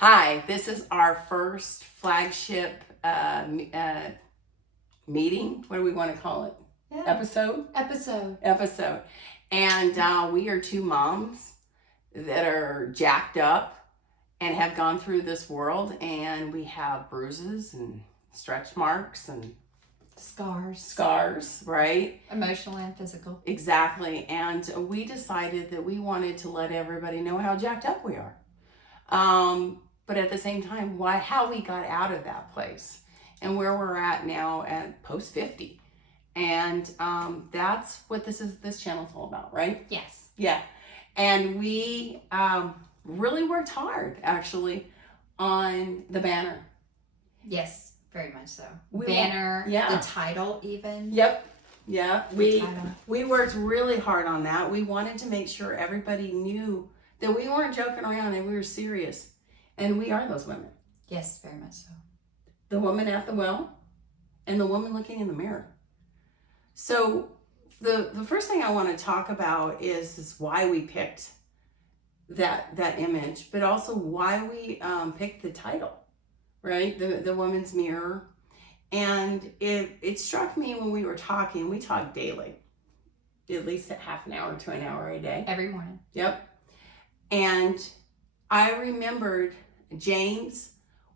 Hi, this is our first flagship meeting. What do we want to call it? Yeah. Episode. And we are two moms that are jacked up and have gone through this world, and we have bruises and stretch marks and scars, right? Emotional and physical. Exactly. And we decided that we wanted to let everybody know how jacked up we are. But at the same time, how we got out of that place and where we're at now at post 50. And that's what this channel's all about, right? Yes. Yeah. And we really worked hard, actually, on the banner. Yes, very much so. The title even. Yep. Yeah. We worked really hard on that. We wanted to make sure everybody knew that we weren't joking around and we were serious. And we are those women. Yes, very much so. The woman at the well and the woman looking in the mirror. So the first thing I want to talk about is why we picked that image, but also why we picked the title, right? The woman's mirror. And it struck me when we were talking. We talk daily, at least a half an hour to an hour a day. Every morning. Yep. And I remembered James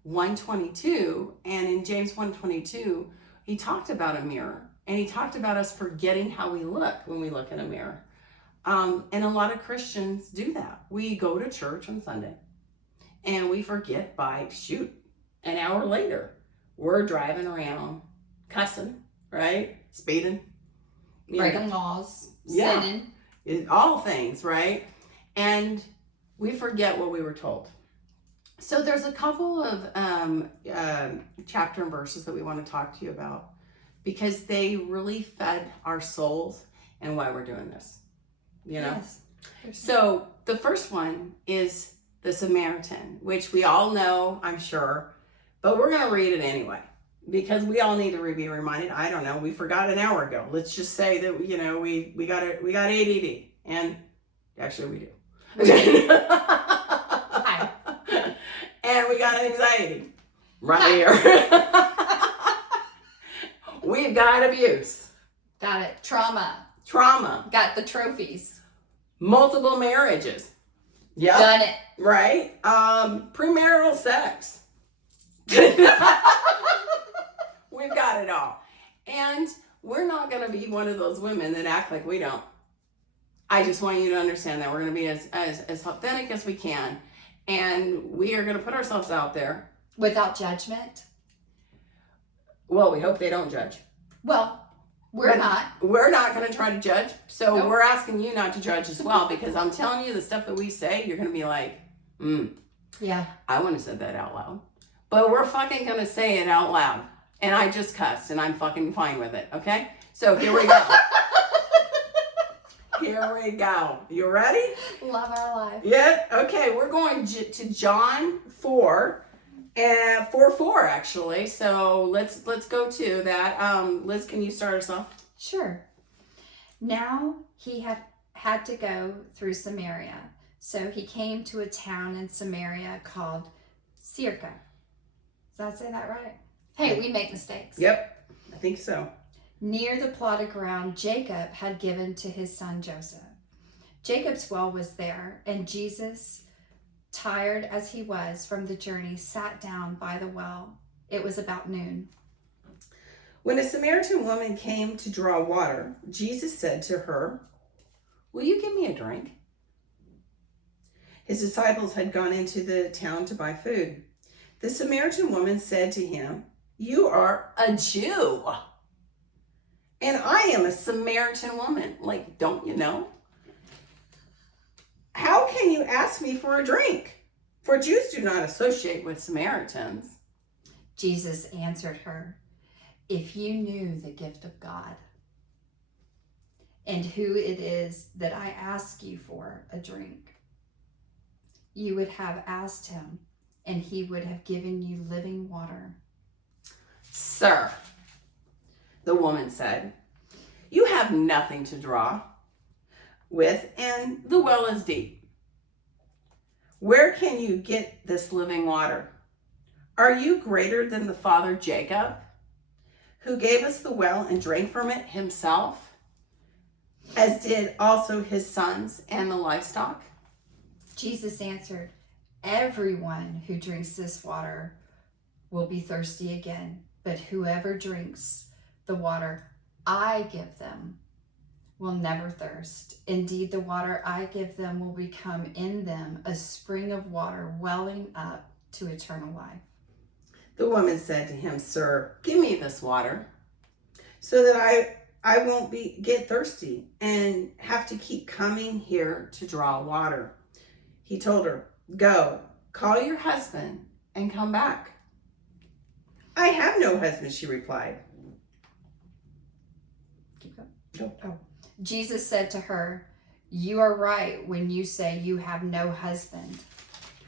1:22, and in James 1:22, he talked about a mirror, and he talked about us forgetting how we look when we look in a mirror. And a lot of Christians do that. We go to church on Sunday, and we forget by, an hour later, we're driving around cussing, right? Speeding. Breaking laws. Sinning. All things, right? And we forget what we were told. So there's a couple of chapter and verses that we want to talk to you about because they really fed our souls and why we're doing this. Yes. So the first one is the Samaritan, which we all know, I'm sure, but we're going to read it anyway because we all need to be reminded. I don't know. We forgot an hour ago. Let's just say that, we got ADD, and actually we do. Hi. And we got anxiety right here. We've got abuse. Got it. Trauma. Got the trophies. Multiple marriages. Yep. Done it. Right. Premarital sex. We've got it all. And we're not going to be one of those women that act like we don't. I just want you to understand that we're going to be as authentic as we can. And we are going to put ourselves out there. Without judgment. Well, we hope they don't judge. Well, we're not. We're not going to try to judge. So Nope. We're asking you not to judge as well, because I'm telling you the stuff that we say, you're going to be like, Yeah. I wouldn't have said that out loud. But we're fucking going to say it out loud. And I just cussed and I'm fucking fine with it. Okay? So here we go. Here we go. You ready? Love our life. Yeah. Okay. We're going to John 4, 4:4 actually. So let's go to that. Liz, can you start us off? Sure. Now he had to go through Samaria, so he came to a town in Samaria called Sychar. Did I say that right? Hey, we make mistakes. Yep. I think so. Near the plot of ground Jacob had given to his son Joseph. Jacob's well was there, and Jesus, tired as he was from the journey, sat down by the well. It was about noon. When a Samaritan woman came to draw water, Jesus said to her, "Will you give me a drink?" His disciples had gone into the town to buy food. The Samaritan woman said to him, "You are a Jew, and I am a Samaritan woman." Like, don't you know? "How can you ask me for a drink? For Jews do not associate with Samaritans." Jesus answered her, "If you knew the gift of God and who it is that I ask you for a drink, you would have asked him, and he would have given you living water." "Sir," the woman said, "you have nothing to draw with, and the well is deep. Where can you get this living water? Are you greater than the father Jacob, who gave us the well and drank from it himself, as did also his sons and the livestock?" Jesus answered, "Everyone who drinks this water will be thirsty again, but whoever drinks the water I give them will never thirst. Indeed, the water I give them will become in them a spring of water welling up to eternal life." The woman said to him, "Sir, give me this water so that I won't get thirsty and have to keep coming here to draw water." He told her, "Go, call your husband and come back." "I have no husband," she replied. Keep going. Go. Oh. Jesus said to her, "You are right when you say you have no husband.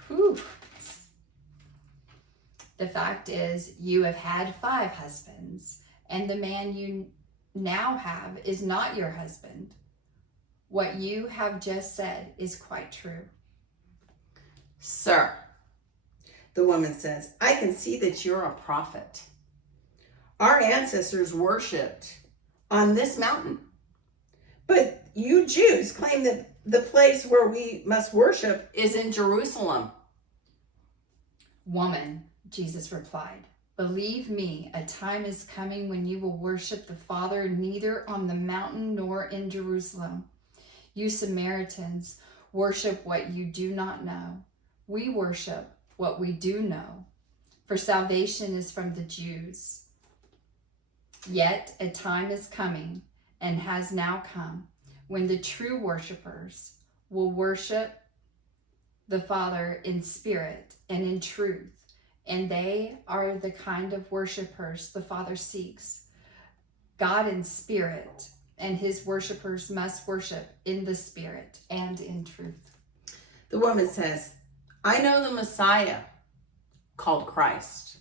Whew. The fact is, you have had 5 husbands, and the man you now have is not your husband. What you have just said is quite true." "Sir," the woman says, "I can see that you're a prophet. Our ancestors worshipped on this mountain, but you Jews claim that the place where we must worship is in Jerusalem." "Woman," Jesus replied, "believe me, a time is coming when you will worship the Father neither on the mountain nor in Jerusalem. You Samaritans worship what you do not know. We worship what we do know, for salvation is from the Jews. Yet a time is coming, and has now come, when the true worshipers will worship the Father in spirit and in truth, and they are the kind of worshipers the Father seeks. God in spirit, and his worshipers must worship in the spirit and in truth." The woman says, "I know the Messiah, called Christ,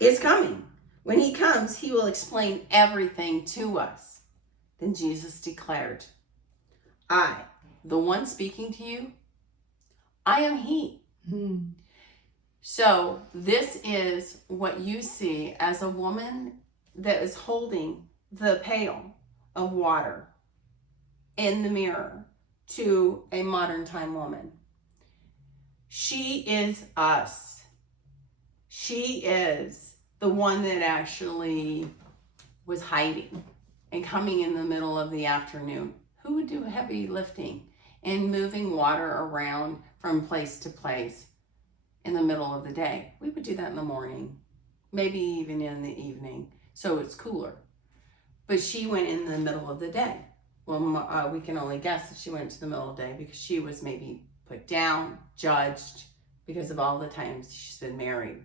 is coming. When he comes, he will explain everything to us." Then Jesus declared, "I, the one speaking to you, I am he." So this is what you see as a woman that is holding the pail of water in the mirror to a modern time woman. She is us. She is the one that actually was hiding and coming in the middle of the afternoon. Who would do heavy lifting and moving water around from place to place in the middle of the day? We would do that in the morning, maybe even in the evening, so it's cooler. But she went in the middle of the day. Well, we can only guess that she went to the middle of the day because she was maybe put down, judged, because of all the times she's been married.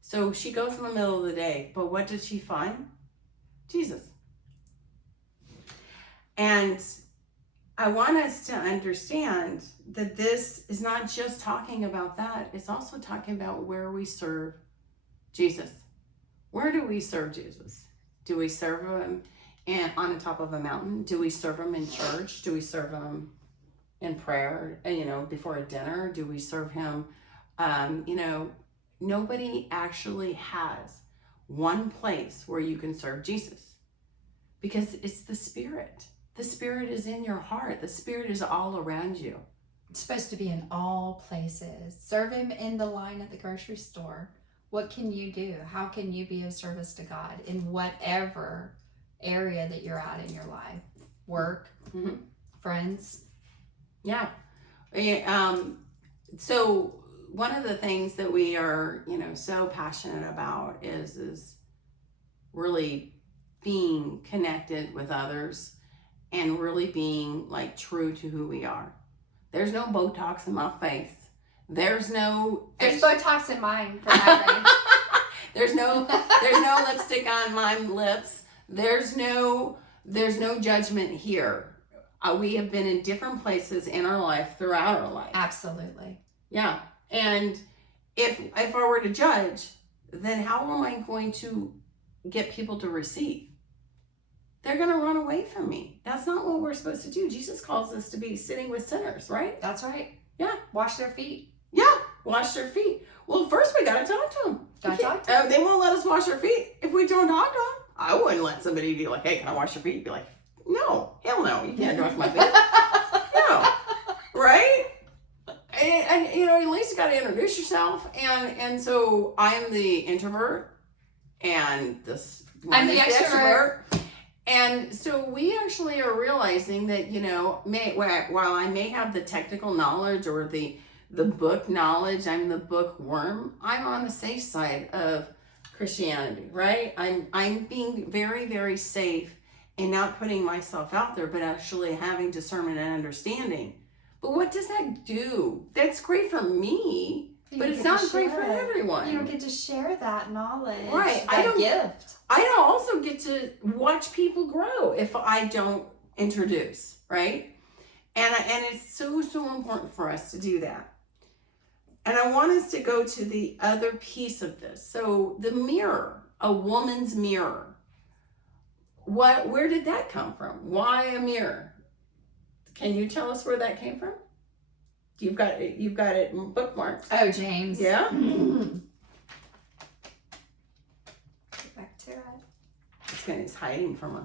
So she goes in the middle of the day, but what did she find? Jesus. And I want us to understand that this is not just talking about that, it's also talking about where we serve Jesus. Where do we serve Jesus? Do we serve him on the top of a mountain? Do we serve him in church? Do we serve him in prayer, before a dinner? Do we serve him, nobody actually has one place where you can serve Jesus, because it's the Spirit. The Spirit is in your heart. The Spirit is all around you. It's supposed to be in all places. Serve him in the line at the grocery store. What can you do? How can you be of service to God in whatever area that you're at in your life? Work, friends. Yeah. So one of the things that we are, so passionate about is really being connected with others and really being like true to who we are. There's no Botox in my face. There's Botox in mine for my There's no lipstick on my lips. There's no judgment here. We have been in different places in our life throughout our life. Absolutely. Yeah. And if I were to judge, then how am I going to get people to receive? They're going to run away from me. That's not what we're supposed to do. Jesus calls us to be sitting with sinners, right? That's right. Yeah. Wash their feet. Yeah, wash their feet. Well, first we gotta talk to them. Gotta talk to them. They won't let us wash our feet if we don't talk to them. I wouldn't let somebody be like, hey, can I wash your feet? Be like, no, hell no, you can't wash my feet. No, right? And you know, at least you got to introduce yourself. And so I'm the introvert, and this I'm the extrovert. And so we actually are realizing that, you know, while I may have the technical knowledge or the book knowledge, I'm the bookworm. I'm on the safe side of Christianity, right? I'm being very, very safe and not putting myself out there, but actually having discernment and understanding. But what does that do? That's great for me, but it's not great for everyone. You don't get to share that knowledge, right? That gift. I don't also get to watch people grow if I don't introduce, right? And it's so important for us to do that. And I want us to go to the other piece of this. So the mirror, a woman's mirror. Where did that come from? Why a mirror? Can you tell us where that came from? You've got it bookmarked. Oh, James. Yeah. Get back to it. It's hiding from her.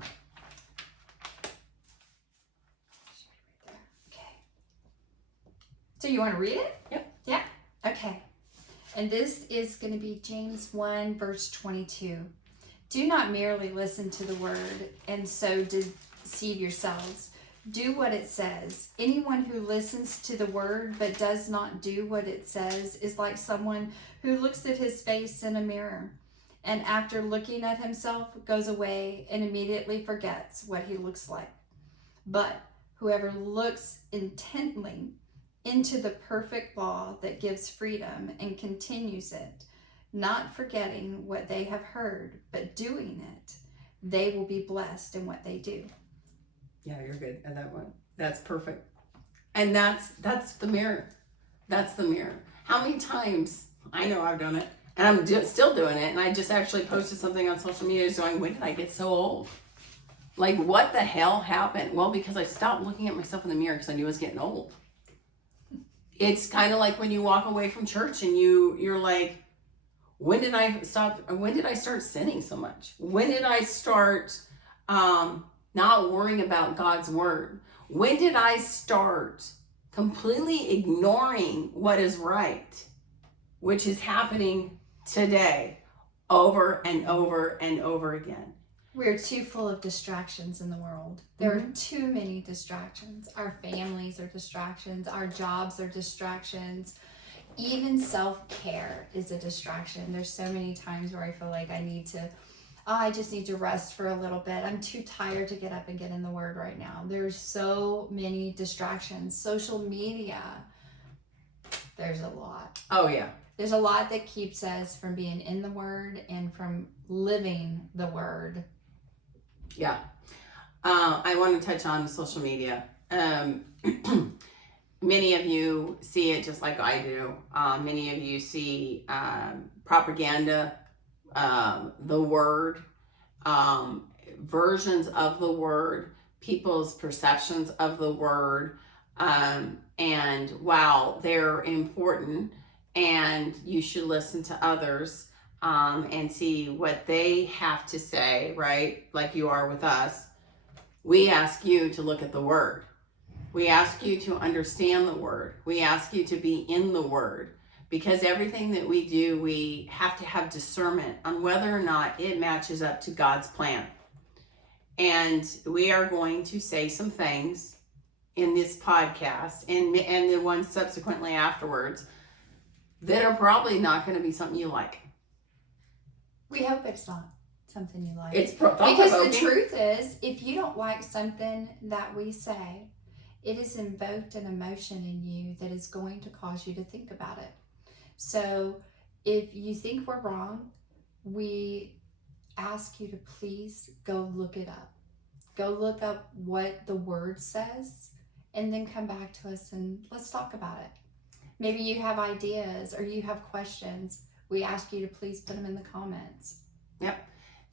Okay. So you want to read it? Yep. Yeah. Okay. And this is going to be James 1, verse 22. Do not merely listen to the word and so deceive yourselves. Do what it says. Anyone who listens to the word but does not do what it says is like someone who looks at his face in a mirror and after looking at himself goes away and immediately forgets what he looks like. But whoever looks intently into the perfect law that gives freedom and continues it, not forgetting what they have heard, but doing it, they will be blessed in what they do. Yeah, you're good at that one. That's perfect. And that's the mirror. That's the mirror. How many times, I know I've done it, and I'm still doing it, and I just actually posted something on social media going, when did I get so old? Like, what the hell happened? Well, because I stopped looking at myself in the mirror because I knew I was getting old. It's kind of like when you walk away from church and you're like, when did I start sinning so much? When did I start not worrying about God's word? When did I start completely ignoring what is right, which is happening today over and over and over again? We're too full of distractions in the world. There are too many distractions. Our families are distractions. Our jobs are distractions. Even self-care is a distraction. There's so many times where I feel like I just need to rest for a little bit. I'm too tired to get up and get in the word right now. There's so many distractions. Social media, there's a lot. Oh, yeah. There's a lot that keeps us from being in the word and from living the word. Yeah. I want to touch on social media. Many of you see it just like I do. Many of you see propaganda, the word, versions of the word, people's perceptions of the word. And while they're important and you should listen to others and see what they have to say, right? Like you are with us. We ask you to look at the word. We ask you to understand the word. We ask you to be in the word, because everything that we do, we have to have discernment on whether or not it matches up to God's plan. And we are going to say some things in this podcast and the ones subsequently afterwards that are probably not going to be something you like. We hope it's not something you like. It's because the truth is, if you don't like something that we say, it has invoked an emotion in you that is going to cause you to think about it. So if you think we're wrong, we ask you to please go look it up. Go look up what the word says and then come back to us and let's talk about it. Maybe you have ideas or you have questions. We ask you to please put them in the comments. Yep.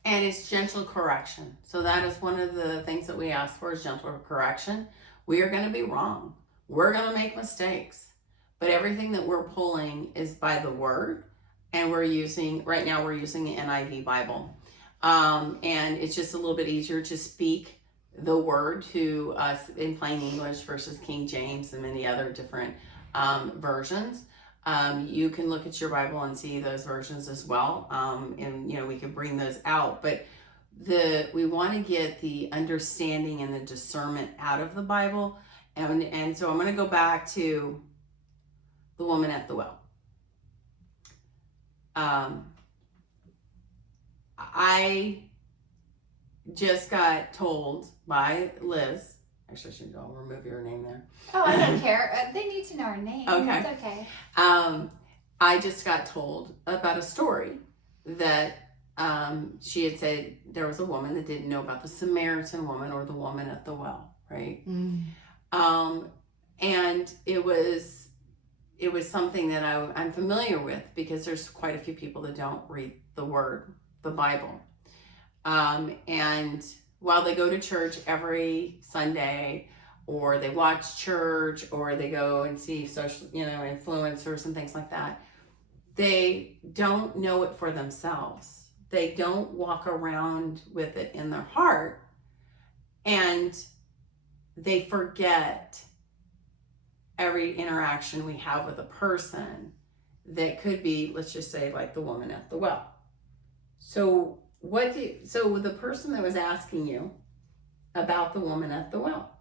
And it's gentle correction. So that is one of the things that we ask for, is gentle correction. We are going to be wrong. We're going to make mistakes. but everything that we're pulling is by the word. And right now we're using the NIV Bible. And it's just a little bit easier to speak the word to us in plain English versus King James and many other different versions. You can look at your Bible and see those versions as well. And we can bring those out, but we want to get the understanding and the discernment out of the Bible. And so I'm going to go back to the woman at the well. I just got told by Liz. Actually, I should go remove your name there. Oh, I don't care. They need to know our name. Okay. It's okay. I just got told about a story that she had said there was a woman that didn't know about the Samaritan woman or the woman at the well, right? And it was something that I'm familiar with because there's quite a few people that don't read the word, the Bible. And while they go to church every Sunday, or they watch church, or they go and see social, influencers and things like that, they don't know it for themselves. They don't walk around with it in their heart, and they forget every interaction we have with a person that could be, let's just say, like the woman at the well. So the person that was asking you about the woman at the well,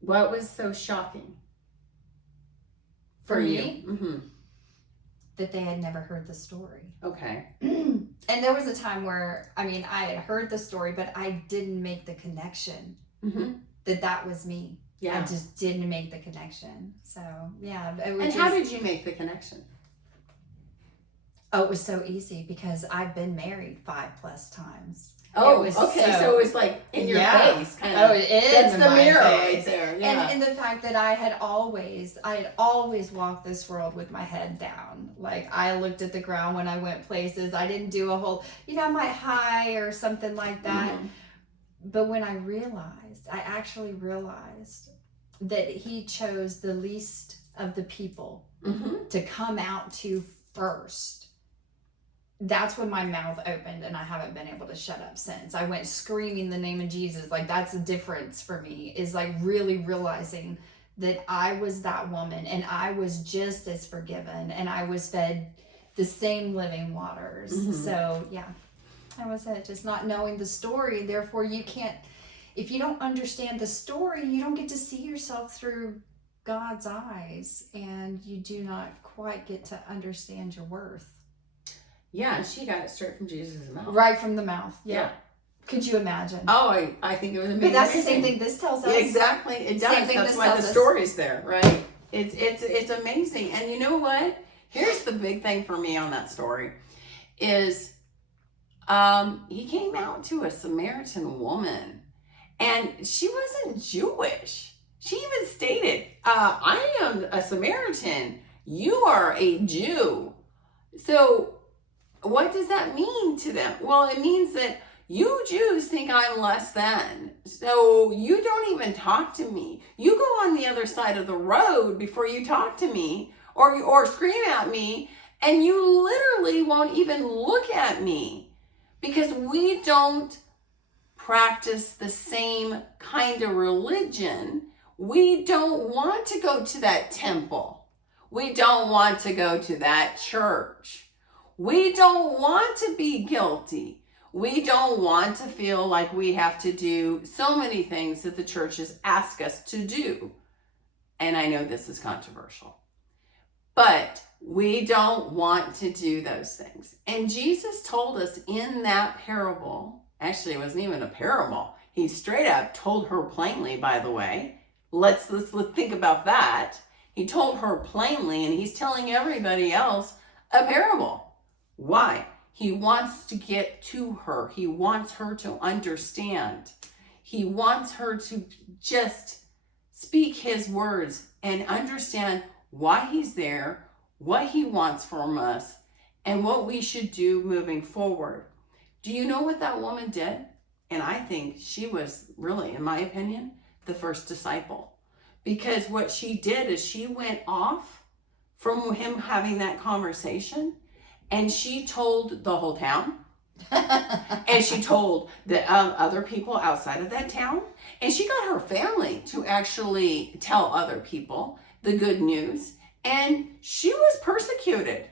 what was so shocking For you? me? Mm-hmm. That they had never heard the story. Okay. And there was a time where, I had heard the story, but I didn't make the connection that was me. Yeah. I just didn't make the connection. So, yeah. And how did you make the connection? Oh, it was so easy because I've been married 5+ times. Oh, okay. So it was like in your face, kind of. Oh, it is. That's the mirror face. right there. Yeah. And the fact that I had always walked this world with my head down. Like, I looked at the ground when I went places. I didn't do a whole, I might high or something like that. But when I actually realized that he chose the least of the people to come out to first, that's when my mouth opened, and I haven't been able to shut up since. I went screaming the name of Jesus. Like, that's the difference for me, is like really realizing that I was that woman and I was just as forgiven and I was fed the same living waters. So yeah, that was it. Just not knowing the story. Therefore, you can't, if you don't understand the story, you don't get to see yourself through God's eyes, and you do not quite get to understand your worth. Yeah, and she got it straight from Jesus' mouth. Right from the mouth. Yeah. Could you imagine? Oh, I think it was amazing. But that's the same thing this tells us. Exactly, it does. Same thing That's this why tells the us. story's there, right? It's amazing. And you know what? Here's the big thing for me on that story is he came out to a Samaritan woman, and she wasn't Jewish. She even stated, I am a Samaritan. You are a Jew. So what does that mean to them? Well, it means that you Jews think I'm less than. So you don't even talk to me. You go on the other side of the road before you talk to me or scream at me, and you literally won't even look at me because we don't practice the same kind of religion. We don't want to go to that temple. We don't want to go to that church. We don't want to be guilty. We don't want to feel like we have to do so many things that the churches ask us to do. And I know this is controversial, but we don't want to do those things. And Jesus told us in that parable, actually it wasn't even a parable. He straight up told her plainly, by the way. Let's think about that. He told her plainly, and he's telling everybody else a parable. Why? He wants to get to her. He wants her to understand. He wants her to just speak his words and understand why he's there, what he wants from us, and what we should do moving forward. Do you know what that woman did? And I think she was really, in my opinion, the first disciple. because what she did is she went off from him having that conversation, and she told the whole town, and she told the other people outside of that town, and she got her family to actually tell other people the good news, and she was persecuted,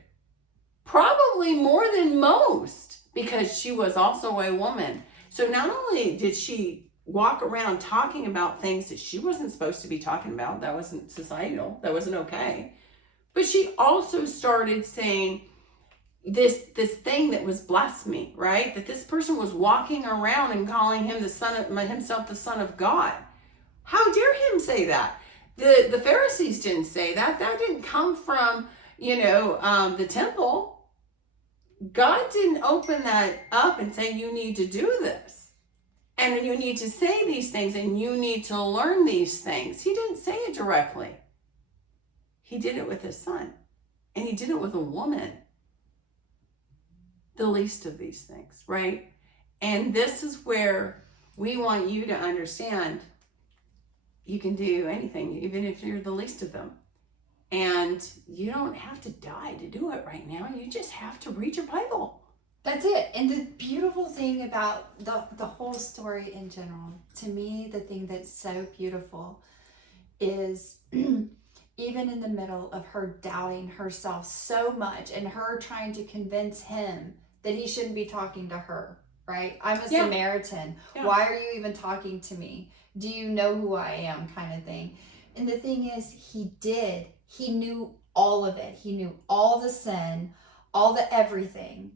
probably more than most, because she was also a woman. So not only did she walk around talking about things that she wasn't supposed to be talking about, that wasn't societal, that wasn't okay, but she also started saying this thing that was blasphemy, right? That this person was walking around and calling him himself the son of God. How dare him say that? The Pharisees didn't say that. That didn't come from, the temple. God didn't open that up and say, you need to do this. And you need to say these things, and you need to learn these things. He didn't say it directly. He did it with his son. And he did it with a woman. The least of these things, right? And this is where we want you to understand you can do anything, even if you're the least of them. And you don't have to die to do it right now. You just have to read your Bible. That's it. And the beautiful thing about the whole story in general, to me, the thing that's so beautiful is even in the middle of her doubting herself so much and her trying to convince him that he shouldn't be talking to her, right? I'm a Samaritan. Yeah. Why are you even talking to me? Do you know who I am, kind of thing. And the thing is, he did. He knew all of it. He knew all the sin, all the everything.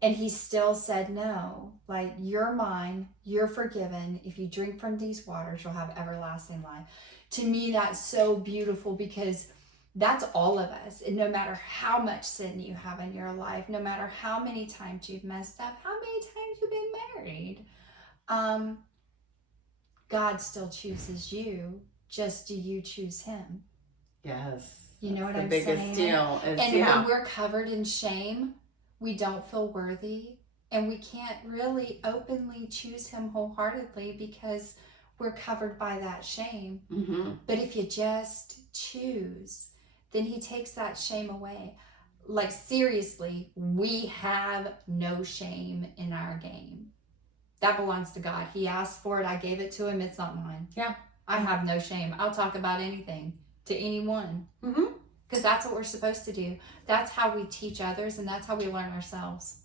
And he still said, no, like, you're mine, you're forgiven. If you drink from these waters, you'll have everlasting life. To me, that's so beautiful, because that's all of us. And no matter how much sin you have in your life, no matter how many times you've messed up, how many times you've been married, God still chooses you. Just do you choose him? Yes. You know what I'm saying? The biggest deal is, and when we're covered in shame, we don't feel worthy, and we can't really openly choose him wholeheartedly because we're covered by that shame. Mm-hmm. But if you just choose, then he takes that shame away. Like, seriously, we have no shame in our game. That belongs to God. He asked for it. I gave it to him. It's not mine. Yeah. I have no shame. I'll talk about anything to anyone. Mm-hmm. Because that's what we're supposed to do. That's how we teach others, and that's how we learn ourselves.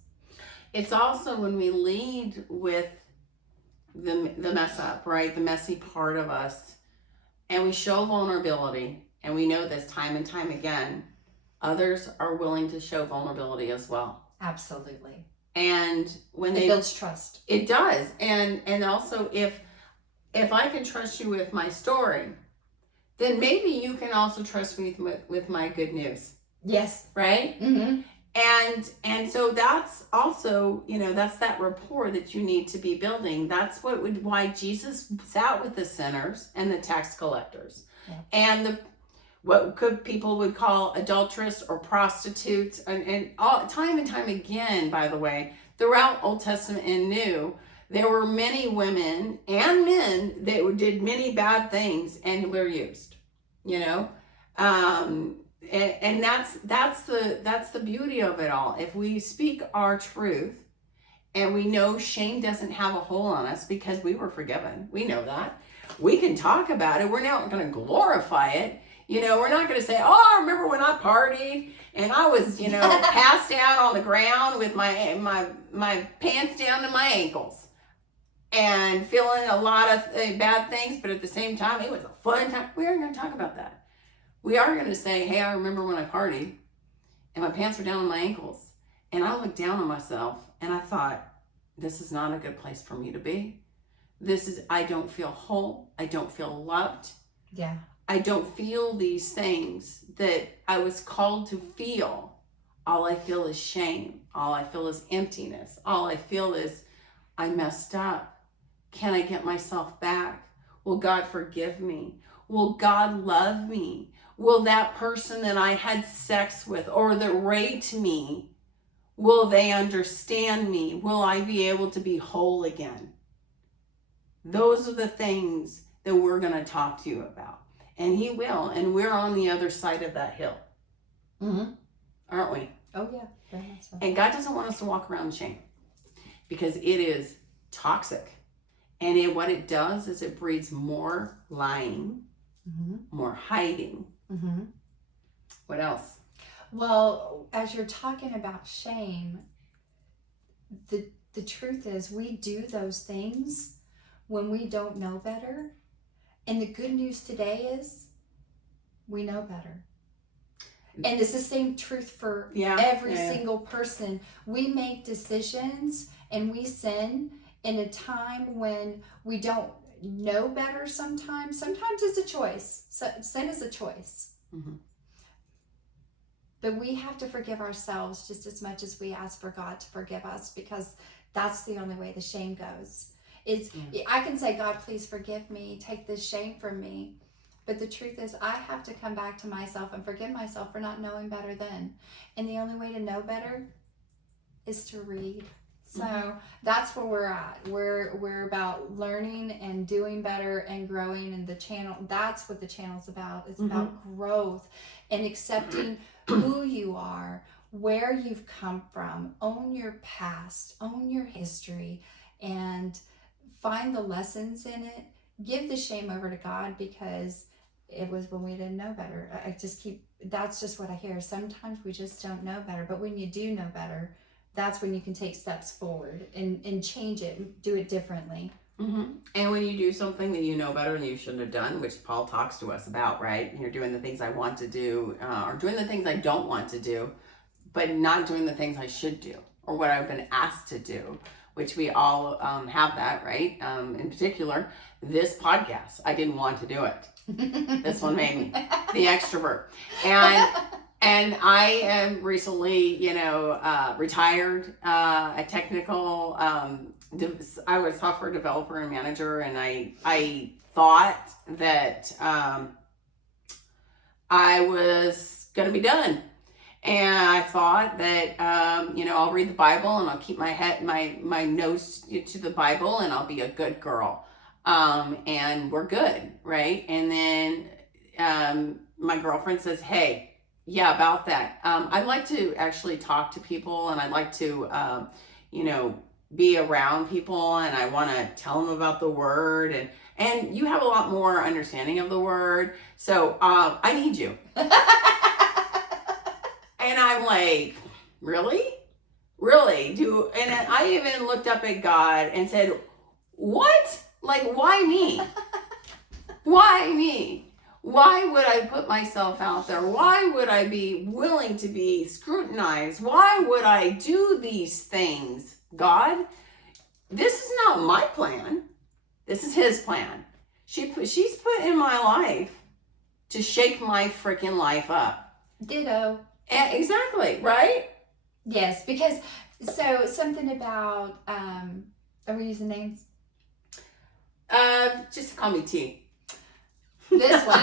It's also when we lead with the mess up, right? The messy part of us, and we show vulnerability, and we know this time and time again, others are willing to show vulnerability as well. Absolutely. And when it builds trust. It does. And also, if I can trust you with my story, then maybe you can also trust me with my good news. Yes. Right? Mm-hmm. And so that's also, that's that rapport that you need to be building. That's why Jesus sat with the sinners and the tax collectors. Yeah. And what people would call adulterous or prostitutes, and all, time and time again, by the way, throughout Old Testament and New, there were many women and men that did many bad things and were used, and that's the beauty of it all. If we speak our truth, and we know shame doesn't have a hold on us because we were forgiven, we know that. We can talk about it. We're not going to glorify it. We're not going to say, oh, I remember when I partied and I was, passed out on the ground with my pants down to my ankles and feeling a lot of bad things, but at the same time, it was a fun time. We aren't going to talk about that. We are going to say, hey, I remember when I partied and my pants were down on my ankles and I looked down on myself and I thought, this is not a good place for me to be. I don't feel whole. I don't feel loved. Yeah. I don't feel these things that I was called to feel. All I feel is shame. All I feel is emptiness. All I feel is I messed up. Can I get myself back? Will God forgive me? Will God love me? Will that person that I had sex with or that raped me, will they understand me? Will I be able to be whole again? Those are the things that we're going to talk to you about. And he will. And we're on the other side of that hill. Mm-hmm. Aren't we? Oh, yeah. Very much so. And God doesn't want us to walk around in shame because it is toxic. And what it does is it breeds more lying, more hiding. What else? Well, as you're talking about shame, the truth is we do those things when we don't know better. And the good news today is we know better. And it's the same truth for every single person. We make decisions and we sin in a time when we don't know better sometimes. Sometimes it's a choice. Sin is a choice. But we have to forgive ourselves just as much as we ask for God to forgive us, because that's the only way the shame goes. I can say, God, please forgive me. Take this shame from me. But the truth is, I have to come back to myself and forgive myself for not knowing better then. And the only way to know better is to read. So that's where we're at. We're about learning and doing better and growing. And the channel, that's what the channel's about. It's about growth and accepting who you are, where you've come from. Own your past, own your history, and find the lessons in it. Give the shame over to God, because it was when we didn't know better. That's just what I hear. Sometimes we just don't know better. But when you do know better, that's when you can take steps forward and change it, do it differently. And when you do something that you know better and you shouldn't have done, which Paul talks to us about, right? You're doing the things I want to do, or doing the things I don't want to do, but not doing the things I should do, or what I've been asked to do, which we all have that, right? In particular, this podcast, I didn't want to do it. This one made me the extrovert. And I am recently, retired, a technical, I was a software developer and manager, and I thought that I was going to be done. And I thought that, I'll read the Bible and I'll keep my nose to the Bible and I'll be a good girl. And we're good, right? And then my girlfriend says, hey, yeah, about that. I'd like to actually talk to people, and I'd like to, be around people, and I want to tell them about the word, and you have a lot more understanding of the word, so I need you. And I'm like, really? And I even looked up at God and said, what? Like, why me? Why me? Why would I put myself out there? Why would I be willing to be scrutinized? Why would I do these things? God, this is not my plan. This is his plan. She's put in my life to shake my freaking life up. Ditto. Exactly, right? Yes, because something about are we using names? Just call me T. This one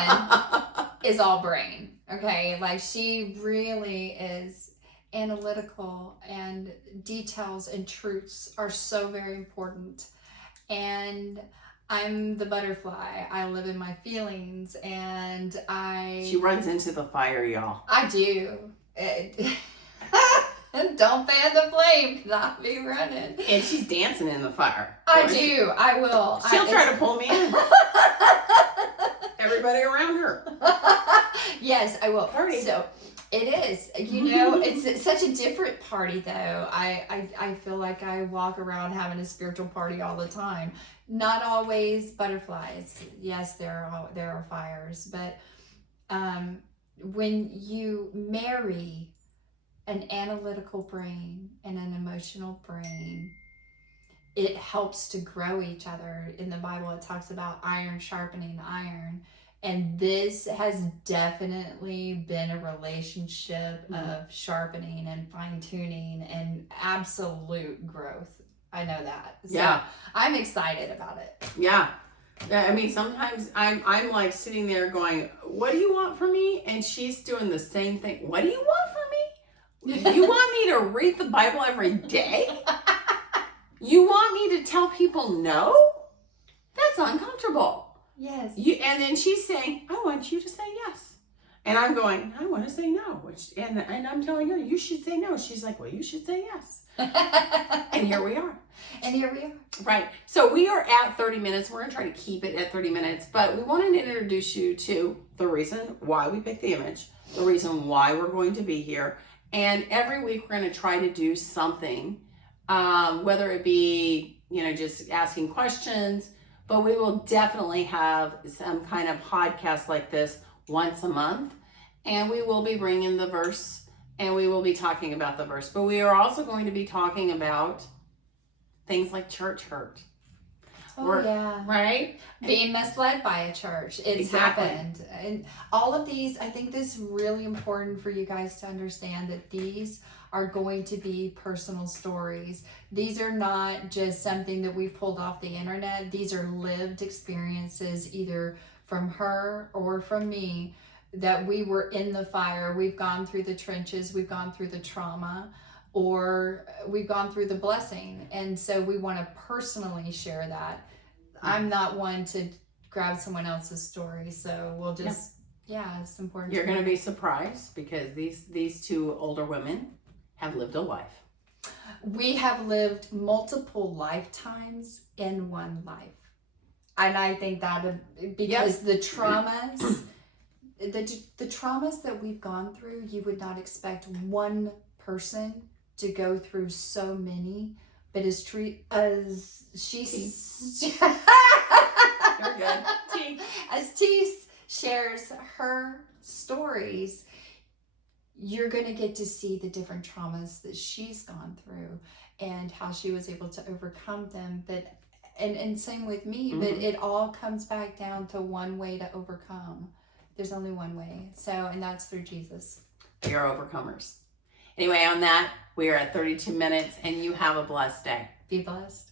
is all brain. Okay, like she really is analytical, and details and truths are so very important. And I'm the butterfly. I live in my feelings, and She runs into the fire, y'all. I do. Don't fan the flame, because I'll be running. And she's dancing in the fire. I do. I will. She'll try to pull me in. Everybody around her. Yes, I will. Party. So it is. It's such a different party, though. I feel like I walk around having a spiritual party all the time. Not always butterflies. Yes, there are fires, but when you marry an analytical brain and an emotional brain, it helps to grow each other. In the Bible, it talks about iron sharpening iron. And this has definitely been a relationship of sharpening and fine-tuning and absolute growth. I know that. So yeah. I'm excited about it. Yeah. I mean, sometimes I'm like sitting there going, what do you want from me? And she's doing the same thing. What do you want from me? You want me to read the Bible every day? You want me to tell people no? That's uncomfortable. Yes. And then she's saying, I want you to say yes. And I'm going, I want to say no. And I'm telling her, you should say no. She's like, well, you should say yes. And here we are. And here we are. Right. So we are at 30 minutes. We're going to try to keep it at 30 minutes. But we wanted to introduce you to the reason why we picked the image, the reason why we're going to be here. And every week we're going to try to do something, whether it be, just asking questions. But we will definitely have some kind of podcast like this once a month. And we will be bringing the verse and we will be talking about the verse. But we are also going to be talking about things like church hurt. Yeah. Right? Being misled by a church. It's happened. And all of these, I think this is really important for you guys to understand that these are going to be personal stories. These are not just something that we pulled off the internet. These are lived experiences, either from her or from me, that we were in the fire. We've gone through the trenches. We've gone through the trauma, or we've gone through the blessing. And so we want to personally share that. I'm not one to grab someone else's story. So we'll just, it's important. You're going to be surprised because these two older women have lived a life. We have lived multiple lifetimes in one life. And I think that because the traumas, the traumas that we've gone through, you would not expect one person to go through so many. But as she You're good. As T shares her stories, you're going to get to see the different traumas that she's gone through and how she was able to overcome them. But and same with me, but it all comes back down to one way to overcome. There's only one way. And that's through Jesus. We are overcomers. Anyway, on that, we are at 32 minutes and you have a blessed day. Be blessed.